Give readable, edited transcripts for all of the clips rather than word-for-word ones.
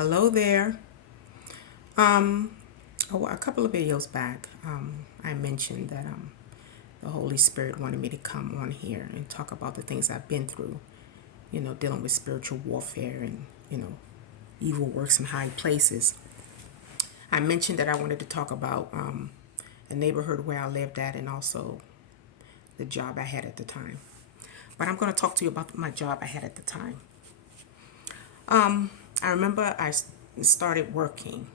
Hello there. Um, a couple of videos back, I mentioned that the Holy Spirit wanted me to come on here and talk about the things I've been through, dealing with spiritual warfare and, evil works in high places. I mentioned that I wanted to talk about the neighborhood where I lived at and also the job I had at the time. But I'm going to talk to you about my job I had at the time. I remember started working.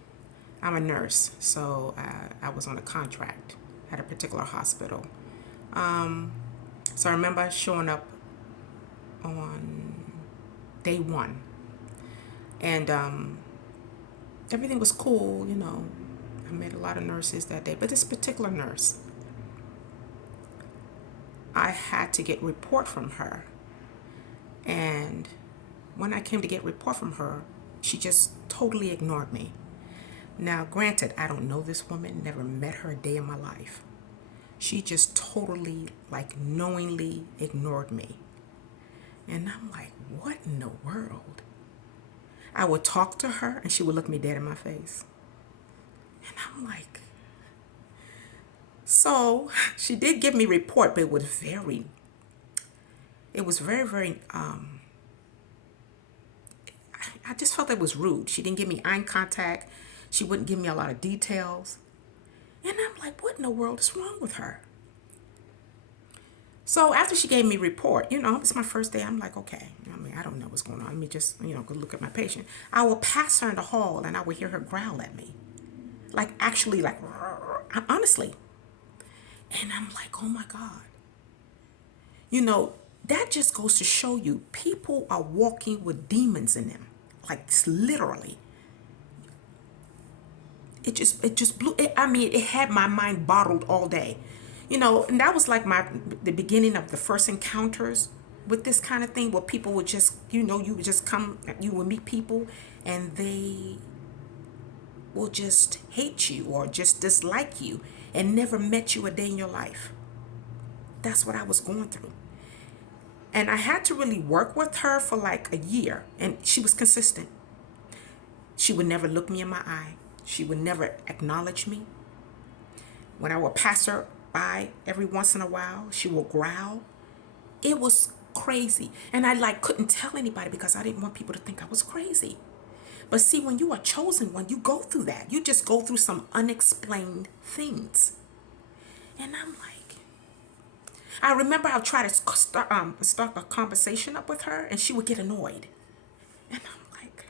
I'm a nurse, so I was on a contract at a particular hospital. So I remember showing up on day one, and everything was cool. I met a lot of nurses that day, but this particular nurse, I had to get report from her, and when I came to get report from her, she just totally ignored me. Now, granted, I don't know this woman, never met her a day in my life. She just totally, knowingly ignored me. And I'm like, what in the world? I would talk to her and she would look me dead in my face. And I'm like, so she did give me a report, but it was very, very, I just felt it was rude. She didn't give me eye contact. She wouldn't give me a lot of details. And I'm like, what in the world is wrong with her? So after she gave me a report, it's my first day. I'm like, okay, I don't know what's going on. Let me just, go look at my patient. I will pass her in the hall and I would hear her growl at me. Honestly. And I'm like, oh my God. That just goes to show you people are walking with demons in them. Like literally. It just blew it. I mean, it had my mind bottled all day. And that was like the beginning of the first encounters with this kind of thing where people would just, you would just come, you would meet people and they will just hate you or just dislike you and never met you a day in your life. That's what I was going through. And I had to really work with her for like a year, and she was consistent. She would never look me in my eye. She would never acknowledge me. When I would pass her by every once in a while, she would growl. It was crazy. And I couldn't tell anybody because I didn't want people to think I was crazy. But see, when you are chosen one, you go through that. You just go through some unexplained things. And I'm like, I remember I'll try to start a conversation up with her and she would get annoyed. And I'm like,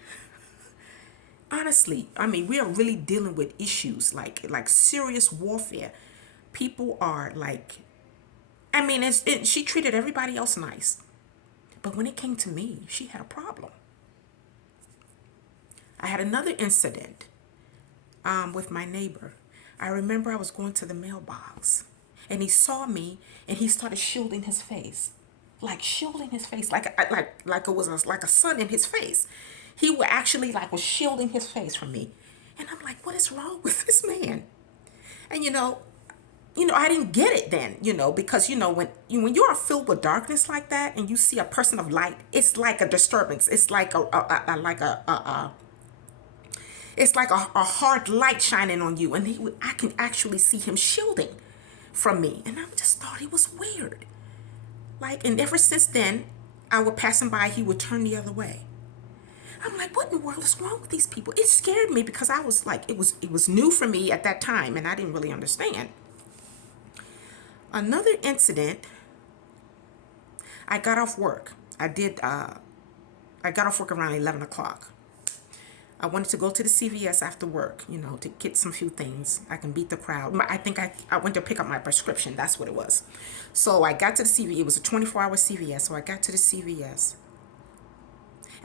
honestly, I mean, we are really dealing with issues like serious warfare. People are she treated everybody else nice. But when it came to me, she had a problem. I had another incident with my neighbor. I remember I was going to the mailbox and he saw me and he started shielding his face. Shielding his face like it was like a sun in his face. He was actually was shielding his face from me. And I'm like, what is wrong with this man? And I didn't get it then, because when you are filled with darkness like that and you see a person of light, it's like a disturbance. It's like a hard light shining on you, and I can actually see him shielding from me, and I just thought it was weird. And ever since then, I would pass him by, he would turn the other way. I'm like, what in the world is wrong with these people? It scared me because I was like, it was new for me at that time, and I didn't really understand. Another incident, I got off work. I got off work around 11 o'clock. I wanted to go to the CVS after work, to get some few things. I can beat the crowd. I think I went to pick up my prescription. That's what it was. So I got to the CVS. It was a 24-hour CVS. So I got to the CVS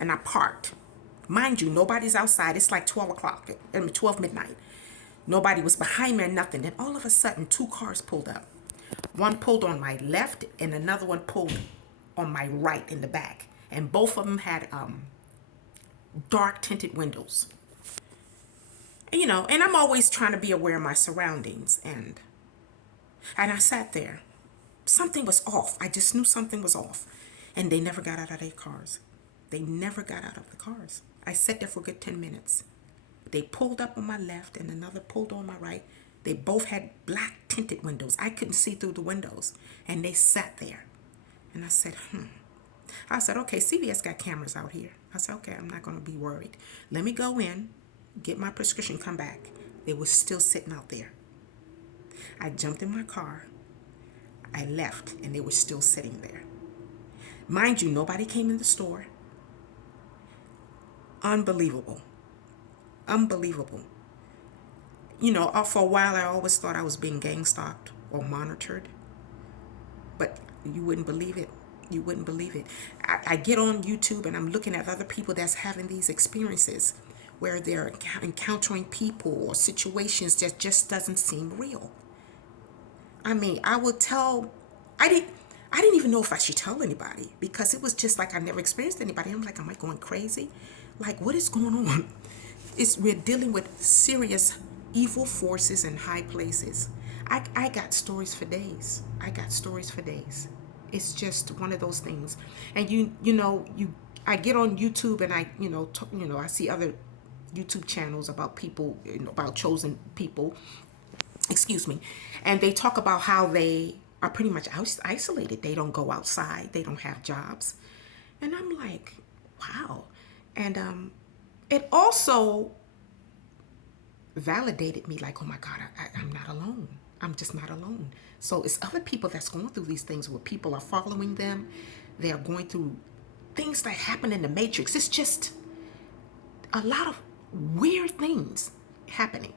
and I parked. Mind you, nobody's outside. It's like 12 o'clock, 12 midnight. Nobody was behind me or nothing. Then all of a sudden, two cars pulled up. One pulled on my left and another one pulled on my right in the back. And both of them had dark tinted windows. And I'm always trying to be aware of my surroundings. And I sat there. Something was off. I just knew something was off. And they never got out of their cars. They never got out of the cars. I sat there for a good 10 minutes. They pulled up on my left and another pulled on my right. They both had black tinted windows. I couldn't see through the windows. And they sat there. And I said, I said, okay, CVS got cameras out here. I said, okay, I'm not going to be worried. Let me go in, get my prescription, come back. They were still sitting out there. I jumped in my car. I left, and they were still sitting there. Mind you, nobody came in the store. Unbelievable. Unbelievable. You know, for a while, I always thought I was being gang stalked or monitored. But you wouldn't believe it. You wouldn't believe it. I get on YouTube and I'm looking at other people that's having these experiences where they're encountering people or situations that just doesn't seem real. I mean, I would tell, I didn't even know if I should tell anybody because it was just like I never experienced anybody. I'm like, am I going crazy? Like, what is going on? We're dealing with serious evil forces in high places. I got stories for days. I got stories for days. It's just one of those things. And I get on YouTube and I see other YouTube channels about people, about chosen people, excuse me, and they talk about how they are pretty much isolated. They don't go outside. They don't have jobs. And I'm like, wow. And it also validated me like, oh my God, I'm not alone. I'm just not alone. So it's other people that's going through these things where people are following them. They are going through things that happen in the Matrix. It's just a lot of weird things happening.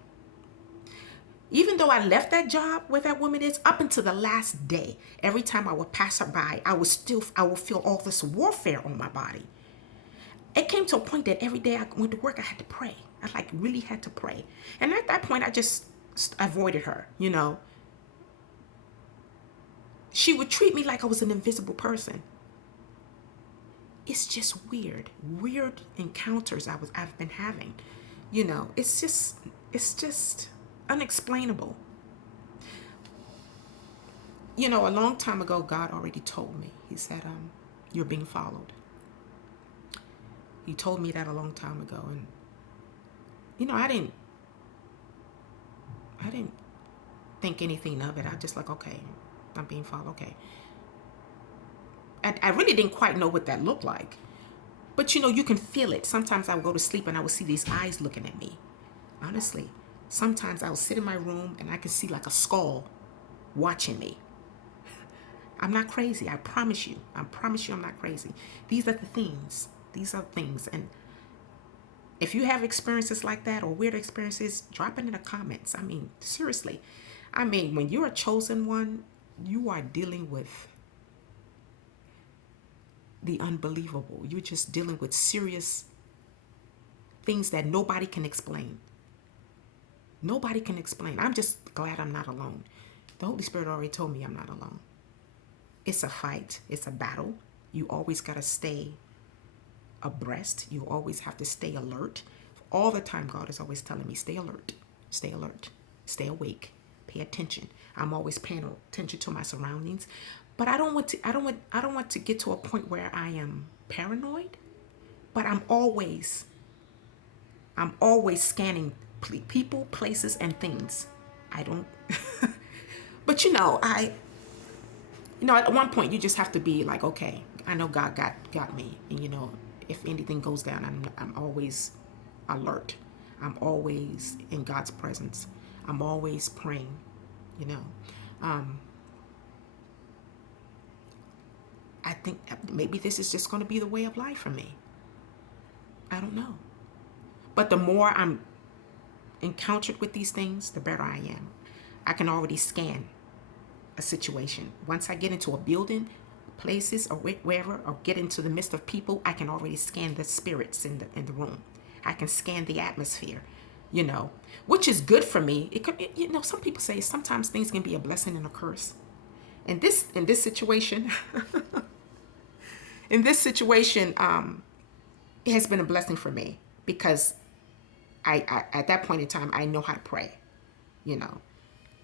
Even though I left that job where that woman is, up until the last day, every time I would pass her by, I would feel all this warfare on my body. It came to a point that every day I went to work, I had to pray. I really had to pray. And at that point, I just avoided her, She would treat me like I was an invisible person. It's just weird encounters I've been having. It's just unexplainable. A long time ago, God already told me. He said, you're being followed. He told me that a long time ago. And, I didn't think anything of it. I just okay, I'm being followed. Okay. I really didn't quite know what that looked like. But, you can feel it. Sometimes I would go to sleep and I would see these eyes looking at me. Honestly. Sometimes I would sit in my room and I could see like a skull watching me. I'm not crazy. I promise you. I'm not crazy. These are the things. And if you have experiences like that or weird experiences, drop it in the comments. I mean, seriously. I mean, when you're a chosen one, you are dealing with the unbelievable. You're just dealing with serious things that nobody can explain. Nobody can explain. I'm just glad I'm not alone. The Holy Spirit already told me I'm not alone. It's a fight. It's a battle. You always got to stay abreast. You always have to stay alert. All the time, God is always telling me, stay alert, stay alert, stay awake, pay attention. I'm always paying attention to my surroundings. But I don't want to get to a point where I am paranoid. But I'm always scanning people, places, and things. I don't. But at one point you just have to be like, okay, I know God got me, and if anything goes down, I'm always alert. I'm always in God's presence. I'm always praying. I think maybe this is just going to be the way of life for me. I don't know. But the more I'm encountered with these things, the better I am. I can already scan a situation. Once I get into a building, places, or wherever, or get into the midst of people, I can already scan the spirits in the room. I can scan the atmosphere, which is good for me. It could, some people say sometimes things can be a blessing and a curse. In this situation, it has been a blessing for me because I at that point in time, I know how to pray.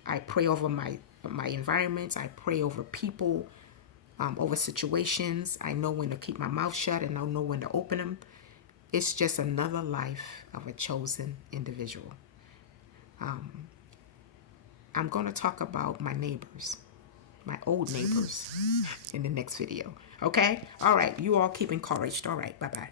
I pray over my environments. I pray over people, over situations. I know when to keep my mouth shut and I know when to open them. It's just another life of a chosen individual. I'm going to talk about my neighbors, my old neighbors, in the next video. Okay? All right. You all keep encouraged. All right. Bye-bye.